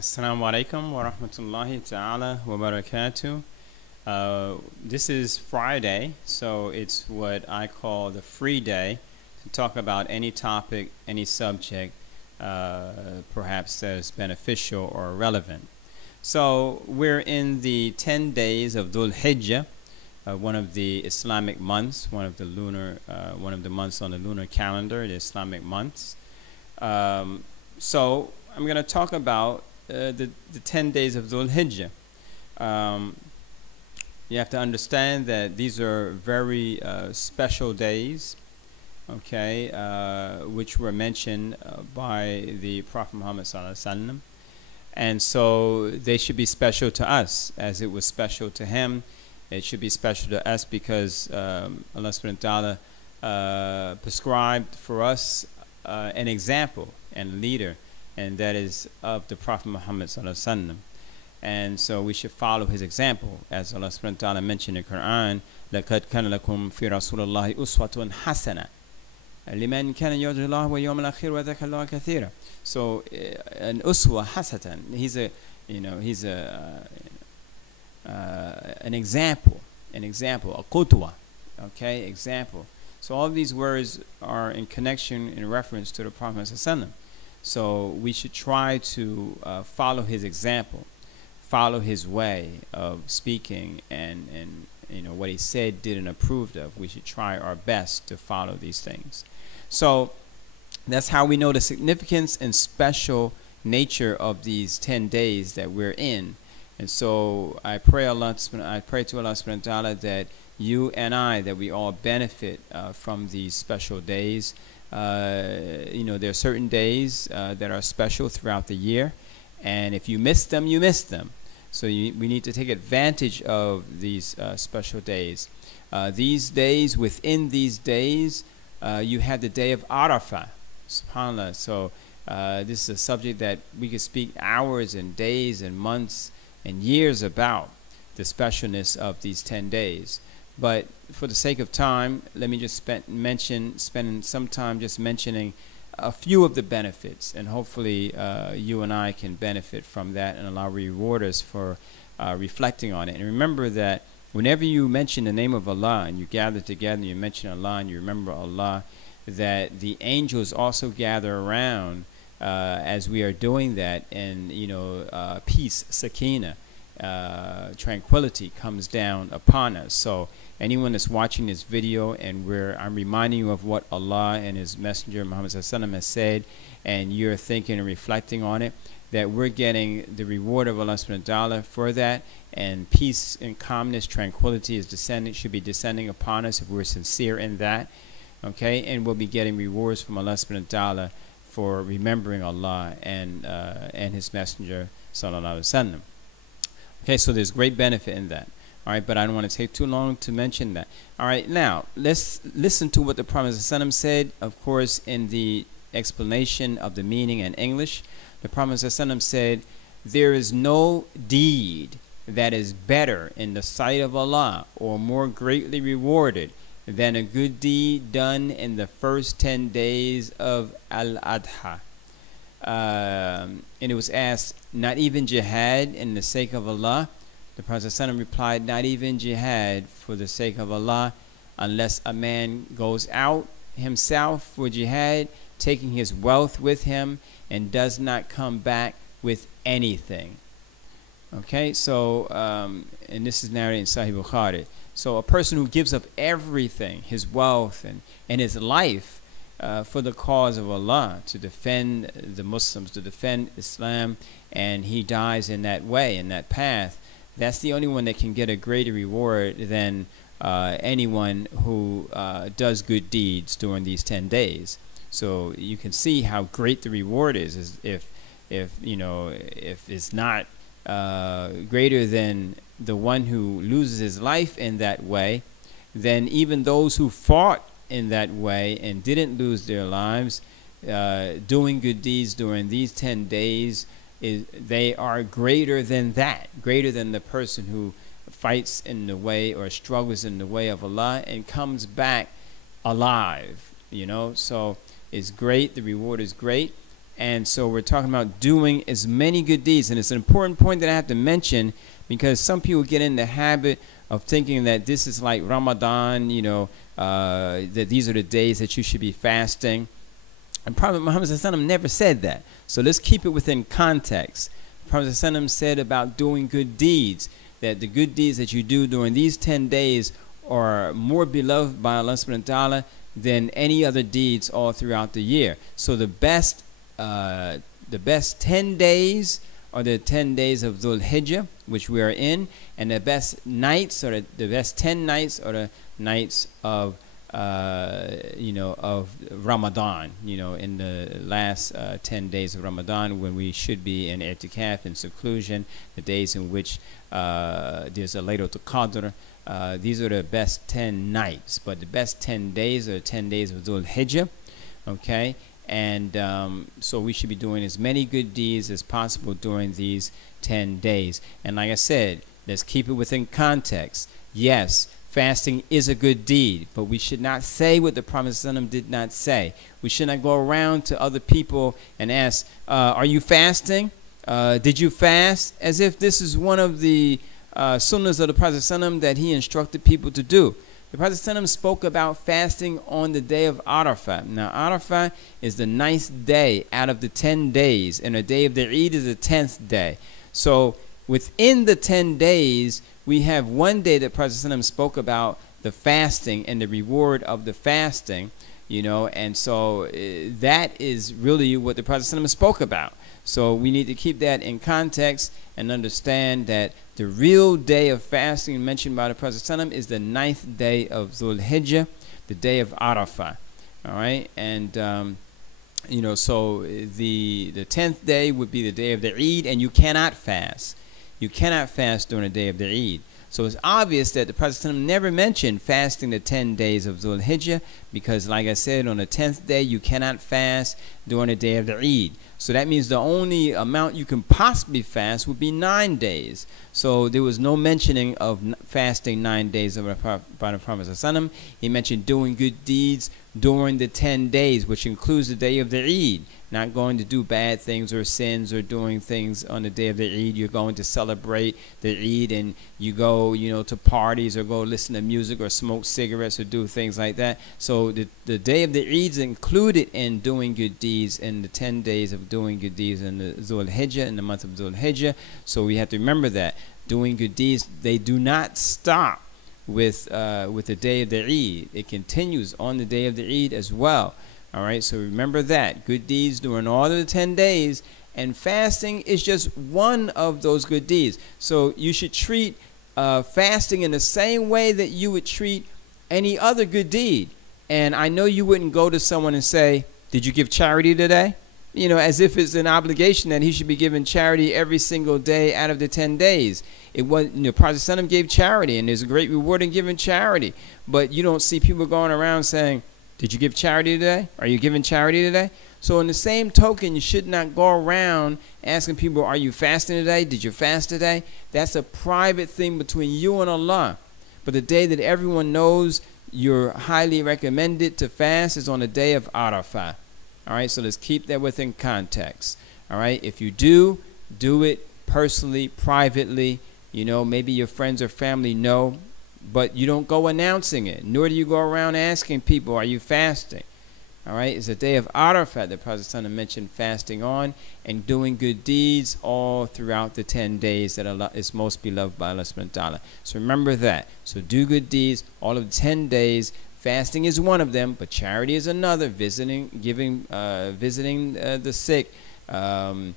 Assalamu alaikum wa rahmatullahi ta'ala wa barakatuh. This is Friday, so it's what I call the free day to talk about any topic, any subject, perhaps that is beneficial or relevant. So we're in the 10 days of Dhul Hijja, one of the Islamic months, one of the months on the lunar calendar, the Islamic months. So I'm going to talk about the 10 days of Dhul Hijja. You have to understand that these are very special days, okay, which were mentioned by the Prophet Muhammad sallallahu alaihi wasallam, and so they should be special to us as it was special to him. It should be special to us because Allah subhanahu wa ta'ala prescribed for us an example and leader, and that is of the Prophet Muhammad sallallahu alaihi wasallam. And so we should follow his example, as Allah subhanahu wa ta'ala mentioned in the Quran, لَقَدْ كَانَ لَكُمْ فِي رَسُولِ اللَّهِ أُسْوَةٌ حَسَنَةٌ لِمَنْ كَانَ يَرْجُو اللَّهَ وَالْيَوْمَ الْآخِرَ وَذَكَرَ اللَّهَ كَثِيرًا. So an uswa hasatan, he's an example, a qudwa, okay, example. So all these words are in connection, in reference to the Prophet sallallahu alaihi wasallam. So we should try to follow his example, follow his way of speaking, and what he said, did, and approved of. We should try our best to follow these things. So that's how we know the significance and special nature of these 10 days that we're in. And so I pray to Allah subhanahu wa ta'ala that you and I, that we all benefit from these special days. There are certain days that are special throughout the year, and if you miss them, you miss them. So we need to take advantage of these special days. Within these days, you have the day of Arafat, subhanAllah. So this is a subject that we could speak hours and days and months and years about, the specialness of these 10 days. But for the sake of time, let me just spend some time just mentioning a few of the benefits, and hopefully you and I can benefit from that, and Allah reward us for reflecting on it. And remember that whenever you mention the name of Allah and you gather together and you mention Allah and you remember Allah, that the angels also gather around as we are doing that, and peace, sakina, tranquility comes down upon us. So anyone that's watching this video, and I'm reminding you of what Allah and His Messenger Muhammad sallallahu alaihi wasallam has said, and you're thinking and reflecting on it, that we're getting the reward of Allah subhanahu wa ta'ala for that, and peace and calmness, tranquility should be descending upon us if we're sincere in that, okay? And we'll be getting rewards from Allah subhanahu wa ta'ala for remembering Allah and His Messenger sallallahu alaihi wasallam. Okay, so there's great benefit in that. All right, but I don't want to take too long to mention that. All right, now let's listen to what the Prophet ﷺ said, of course, in the explanation of the meaning in English. The Prophet ﷺ said, "There is no deed that is better in the sight of Allah or more greatly rewarded than a good deed done in the first 10 days of Al-Adha." And it was asked, not even jihad in the sake of Allah? The Prophet ﷺ replied, not even jihad for the sake of Allah, unless a man goes out himself for jihad, taking his wealth with him, and does not come back with anything. Okay, so and this is narrated in Sahih Bukhari. So a person who gives up everything, his wealth and his life, for the cause of Allah, to defend the Muslims, to defend Islam, and he dies in that way, in that path, that's the only one that can get a greater reward than anyone who does good deeds during these 10 days. So you can see how great the reward is if it's not greater than the one who loses his life in that way, then even those who fought in that way and didn't lose their lives doing good deeds during these 10 days, they are greater than that, greater than the person who fights in the way or struggles in the way of Allah and comes back alive. So it's great, the reward is great. And so we're talking about doing as many good deeds. And it's an important point that I have to mention, because some people get in the habit of thinking that this is like Ramadan, you know, that these are the days that you should be fasting. And Prophet Muhammad ﷺ never said that. So let's keep it within context. Prophet ﷺ said about doing good deeds, that the good deeds that you do during these 10 days are more beloved by Allah subhanahu wa ta'ala than any other deeds all throughout the year. So the best 10 days are the 10 days of Dhul Hijja, which we are in, and the best nights, or the best 10 nights, are the nights of of Ramadan, in the last 10 days of Ramadan, when we should be in i'tikaf, in seclusion, the days in which there's a Laylatul Qadr. These are the best 10 nights, but the best 10 days are the 10 days of Dhul Hijja, okay? And so we should be doing as many good deeds as possible during these 10 days. And like I said, let's keep it within context. Yes, fasting is a good deed, but we should not say what the Prophet ﷺ did not say. We should not go around to other people and ask, are you fasting? Did you fast? As if this is one of the sunnahs of the Prophet ﷺ that he instructed people to do. The Prophet ﷺ spoke about fasting on the day of Arafat. Now, Arafat is the 9th day out of the 10 days, and the day of the Eid is the 10th day. So within the 10 days, we have one day that Prophet ﷺ spoke about the fasting and the reward of the fasting, and so that is really what the Prophet ﷺ spoke about. So we need to keep that in context and understand that the real day of fasting mentioned by the Prophet ﷺ is the 9th day of Dhul Hijja, the day of Arafat. All right, and so the 10th day would be the day of the Eid, and you cannot fast. You cannot fast during the day of the Eid. So it's obvious that the Prophet ﷺ never mentioned fasting the 10 days of Dhul Hijjah, because like I said, on the 10th day you cannot fast during the day of the Eid. So that means the only amount you can possibly fast would be 9 days. So there was no mentioning of fasting 9 days by the Prophet ﷺ. He mentioned doing good deeds during the 10 days, which includes the day of the Eid. Not going to do bad things or sins or doing things on the day of the Eid. You're going to celebrate the Eid, and you go, to parties or go listen to music or smoke cigarettes or do things like that. So the day of the Eid is included in doing good deeds in the 10 days of doing good deeds in the Dhul Hijjah, in the month of Dhul Hijjah. So we have to remember that doing good deeds, they do not stop with the day of the Eid. It continues on the day of the Eid as well. All right, so remember that. Good deeds during all of the 10 days, and fasting is just one of those good deeds. So you should treat fasting in the same way that you would treat any other good deed. And I know you wouldn't go to someone and say, did you give charity today? As if it's an obligation that he should be giving charity every single day out of the 10 days. It was, Prophet ﷺ gave charity, and there's a great reward in giving charity. But you don't see people going around saying, did you give charity today? Are you giving charity today? So in the same token, you should not go around asking people, are you fasting today? Did you fast today? That's a private thing between you and Allah. But the day that everyone knows you're highly recommended to fast is on the day of Arafat. All right, so let's keep that within context. All right, if you do it personally, privately. Maybe your friends or family know, but you don't go announcing it, nor do you go around asking people, are you fasting? All right, it's a day of Arafat that Prophet ﷺ mentioned fasting on, and doing good deeds all throughout the 10 days that Allah is most beloved by Allah subhanahu wa ta'ala. So remember that. So do good deeds all of the 10 days. Fasting is one of them, but charity is another. Visiting the sick, and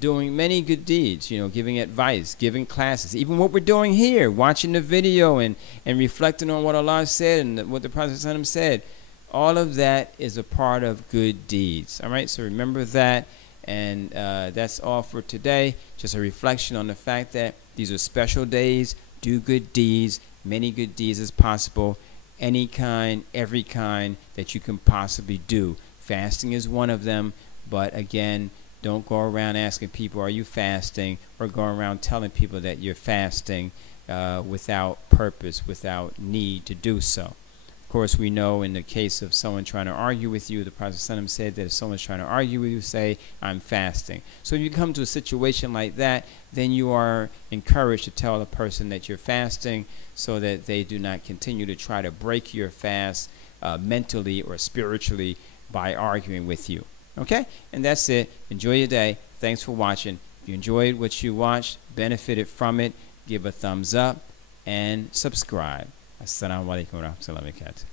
doing many good deeds, giving advice, giving classes, even what we're doing here, watching the video and reflecting on what Allah said and what the Prophet ﷺ said. All of that is a part of good deeds. All right, so remember that, and that's all for today. Just a reflection on the fact that these are special days. Do good deeds, many good deeds as possible, any kind, every kind that you can possibly do. Fasting is one of them. But again, don't go around asking people, are you fasting? Or go around telling people that you're fasting without purpose, without need to do so. Of course, course, we know in the case of someone trying to argue with you, the Prophet ﷺ said that if someone's trying to argue with you, say, I'm fasting. So if you come to a situation like that, then you are encouraged to tell the person that you're fasting so that they do not continue to try to break your fast mentally or spiritually by arguing with you. Okay? And that's it. Enjoy your day. Thanks for watching. If you enjoyed what you watched, benefited from it, give a thumbs up and subscribe. Assalamu alaikum wa rahmatullahi wa barakatuh.